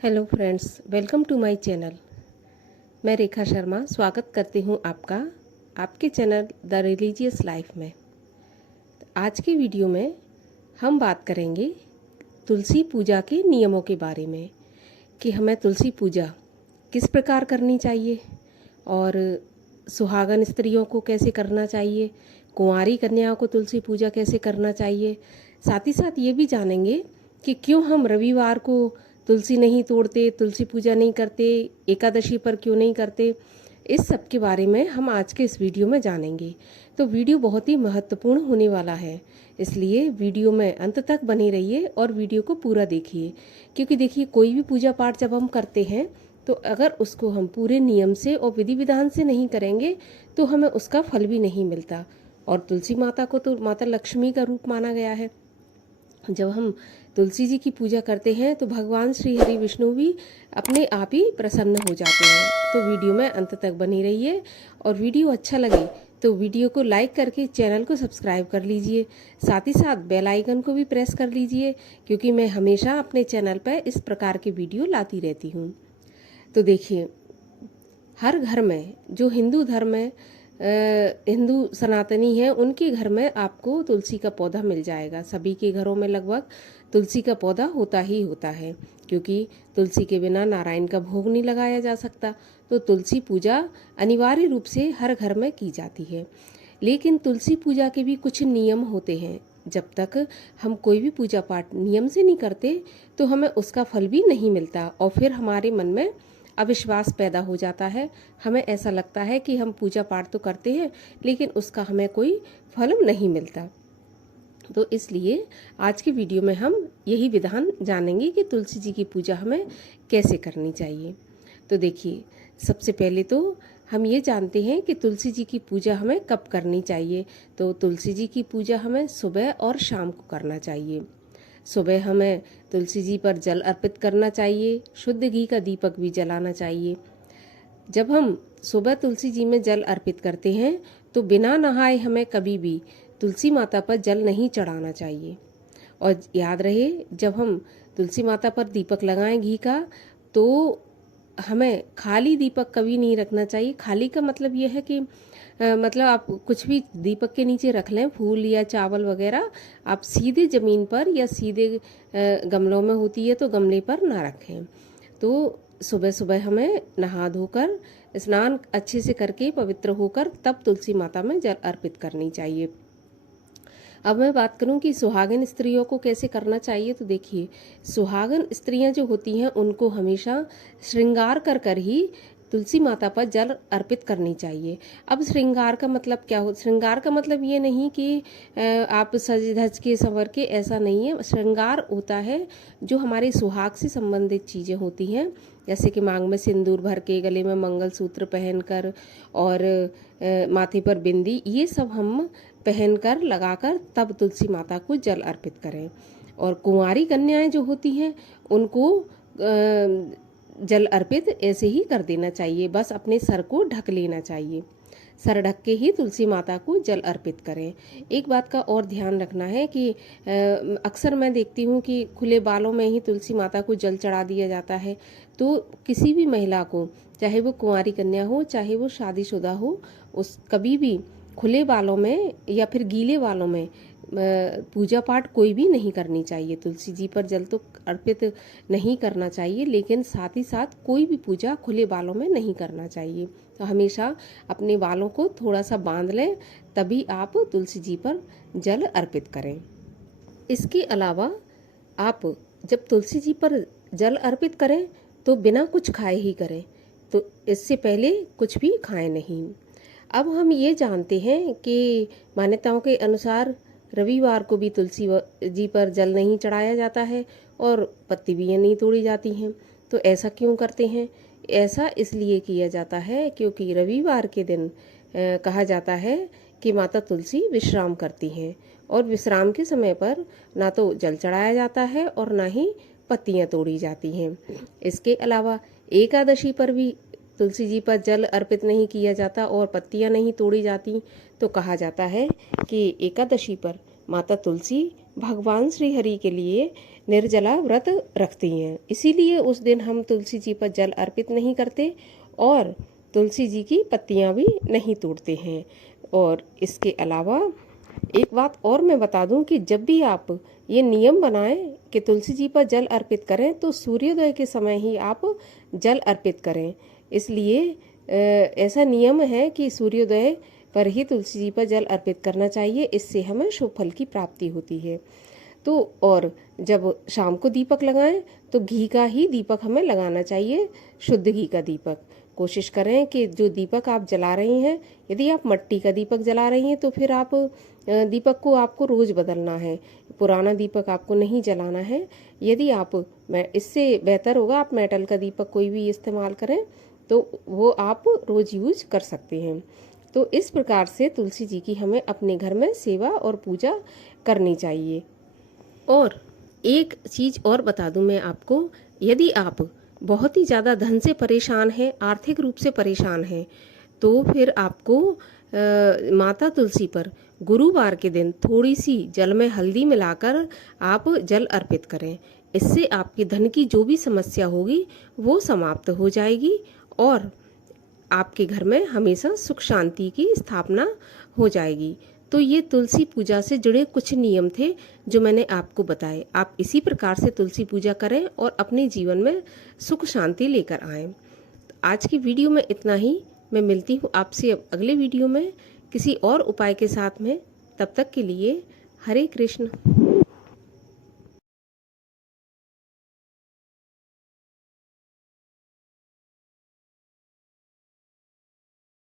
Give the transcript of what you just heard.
Hello friends, welcome to my channel. मैं रेखा शर्मा स्वागत करती हूँ आपका आपके चैनल द रिलीजियस लाइफ में। आज के वीडियो में हम बात करेंगे तुलसी पूजा के नियमों के बारे में कि हमें तुलसी पूजा किस प्रकार करनी चाहिए और सुहागन स्त्रियों को कैसे करना चाहिए, कुंवारी कन्याओं को तुलसी पूजा कैसे करना चाहिए। साथ ही साथ ये भी जानेंगे कि क्यों हम रविवार को तुलसी नहीं तोड़ते, तुलसी पूजा नहीं करते, एकादशी पर क्यों नहीं करते। इस सब के बारे में हम आज के इस वीडियो में जानेंगे। तो वीडियो बहुत ही महत्वपूर्ण होने वाला है, इसलिए वीडियो में अंत तक बने रहिए और वीडियो को पूरा देखिए। क्योंकि देखिए, कोई भी पूजा पाठ जब हम करते हैं तो अगर उसको हम पूरे नियम से और विधि विधान से नहीं करेंगे तो हमें उसका फल भी नहीं मिलता। और तुलसी माता को तो माता लक्ष्मी का रूप माना गया है। जब हम तुलसी जी की पूजा करते हैं तो भगवान श्री हरि विष्णु भी अपने आप ही प्रसन्न हो जाते हैं। तो वीडियो में अंत तक बनी रहिए और वीडियो अच्छा लगे तो वीडियो को लाइक करके चैनल को सब्सक्राइब कर लीजिए। साथ ही साथ बेल आइकन को भी प्रेस कर लीजिए, क्योंकि मैं हमेशा अपने चैनल पर इस प्रकार के वीडियो लाती रहती हूँ। तो देखिए, हर घर में जो हिंदू धर्म है, हिंदू सनातनी है, उनके घर में आपको तुलसी का पौधा मिल जाएगा। सभी के घरों में लगभग तुलसी का पौधा होता ही होता है, क्योंकि तुलसी के बिना नारायण का भोग नहीं लगाया जा सकता। तो तुलसी पूजा अनिवार्य रूप से हर घर में की जाती है। लेकिन तुलसी पूजा के भी कुछ नियम होते हैं। जब तक हम कोई भी पूजा पाठ नियम से नहीं करते तो हमें उसका फल भी नहीं मिलता और फिर हमारे मन में अविश्वास पैदा हो जाता है। हमें ऐसा लगता है कि हम पूजा पाठ तो करते हैं लेकिन उसका हमें कोई फल नहीं मिलता। तो इसलिए आज की वीडियो में हम यही विधान जानेंगे कि तुलसी जी की पूजा हमें कैसे करनी चाहिए। तो देखिए, सबसे पहले तो हम ये जानते हैं कि तुलसी जी की पूजा हमें कब करनी चाहिए। तो तुलसी जी की पूजा हमें सुबह और शाम को करना चाहिए। सुबह हमें तुलसी जी पर जल अर्पित करना चाहिए, शुद्ध घी का दीपक भी जलाना चाहिए। जब हम सुबह तुलसी जी में जल अर्पित करते हैं तो बिना नहाए हमें कभी भी तुलसी माता पर जल नहीं चढ़ाना चाहिए। और याद रहे, जब हम तुलसी माता पर दीपक लगाएं घी का, तो हमें खाली दीपक कभी नहीं रखना चाहिए। खाली का मतलब यह है कि मतलब आप कुछ भी दीपक के नीचे रख लें, फूल या चावल वगैरह, आप सीधे ज़मीन पर या सीधे गमलों में होती है तो गमले पर ना रखें। तो सुबह सुबह हमें नहा धोकर स्नान अच्छे से करके पवित्र होकर तब तुलसी माता में जल अर्पित करनी चाहिए। अब मैं बात करूं कि सुहागन स्त्रियों को कैसे करना चाहिए। तो देखिए, सुहागन स्त्रियां जो होती हैं उनको हमेशा श्रृंगार कर कर ही तुलसी माता पर जल अर्पित करनी चाहिए। अब श्रृंगार का मतलब क्या हो? श्रृंगार का मतलब ये नहीं कि आप सज धज के संवर के, ऐसा नहीं है। श्रृंगार होता है जो हमारे सुहाग से संबंधित चीज़ें होती हैं, जैसे कि मांग में सिंदूर भर के, गले में मंगलसूत्र पहनकर और माथे पर बिंदी, ये सब हम पहनकर लगाकर तब तुलसी माता को जल अर्पित करें। और कुंवारी कन्याएं जो होती हैं उनको जल अर्पित ऐसे ही कर देना चाहिए, बस अपने सर को ढक लेना चाहिए। सर ढक के ही तुलसी माता को जल अर्पित करें। एक बात का और ध्यान रखना है कि अक्सर मैं देखती हूँ कि खुले बालों में ही तुलसी माता को जल चढ़ा दिया जाता है। तो किसी भी महिला को, चाहे वो कुंवारी कन्या हो चाहे वो शादीशुदा हो, उस कभी भी खुले बालों में या फिर गीले बालों में पूजा पाठ कोई भी नहीं करनी चाहिए। तुलसी जी पर जल तो अर्पित नहीं करना चाहिए, लेकिन साथ ही साथ कोई भी पूजा खुले बालों में नहीं करना चाहिए। तो हमेशा अपने बालों को थोड़ा सा बांध लें, तभी आप तुलसी जी पर जल अर्पित करें। इसके अलावा आप जब तुलसी जी पर जल अर्पित करें तो बिना कुछ खाए ही करें, तो इससे पहले कुछ भी खाएं नहीं। अब हम ये जानते हैं कि मान्यताओं के अनुसार रविवार को भी तुलसी जी पर जल नहीं चढ़ाया जाता है और पत्ती भी नहीं तोड़ी जाती हैं। तो ऐसा क्यों करते हैं? ऐसा इसलिए किया जाता है क्योंकि रविवार के दिन कहा जाता है कि माता तुलसी विश्राम करती हैं और विश्राम के समय पर ना तो जल चढ़ाया जाता है और ना ही पत्तियां तोड़ी जाती हैं। इसके अलावा एकादशी पर भी तुलसी जी पर जल अर्पित नहीं किया जाता और पत्तियां नहीं तोड़ी जाती। तो कहा जाता है कि एकादशी पर माता तुलसी भगवान श्री हरि के लिए निर्जला व्रत रखती हैं। इसीलिए उस दिन हम तुलसी जी पर जल अर्पित नहीं करते और तुलसी जी की पत्तियां भी नहीं तोड़ते हैं। और इसके अलावा एक बात और मैं बता दूं कि जब भी आप ये नियम बनाएं कि तुलसी जी पर जल अर्पित करें तो सूर्योदय के समय ही आप जल अर्पित करें। इसलिए ऐसा नियम है कि सूर्योदय पर ही तुलसी जी पर जल अर्पित करना चाहिए, इससे हमें शुभ फल की प्राप्ति होती है। तो और जब शाम को दीपक लगाएं तो घी का ही दीपक हमें लगाना चाहिए, शुद्ध घी का दीपक। कोशिश करें कि जो दीपक आप जला रही हैं, यदि आप मिट्टी का दीपक जला रही हैं तो फिर आप दीपक को आपको रोज बदलना है, पुराना दीपक आपको नहीं जलाना है। यदि आप इससे बेहतर होगा आप मेटल का दीपक कोई भी इस्तेमाल करें तो वो आप रोज यूज कर सकते हैं। तो इस प्रकार से तुलसी जी की हमें अपने घर में सेवा और पूजा करनी चाहिए। और एक चीज और बता दूं मैं आपको, यदि आप बहुत ही ज़्यादा धन से परेशान हैं, आर्थिक रूप से परेशान हैं, तो फिर आपको माता तुलसी पर गुरुवार के दिन थोड़ी सी जल में हल्दी मिलाकर आप जल अर्पित करें। इससे आपकी धन की जो भी समस्या होगी वो समाप्त हो जाएगी और आपके घर में हमेशा सुख शांति की स्थापना हो जाएगी। तो ये तुलसी पूजा से जुड़े कुछ नियम थे जो मैंने आपको बताए। आप इसी प्रकार से तुलसी पूजा करें और अपने जीवन में सुख शांति लेकर आएं। आज की वीडियो में इतना ही। मैं मिलती हूँ आपसे अब अगले वीडियो में किसी और उपाय के साथ में। तब तक के लिए हरे कृष्ण।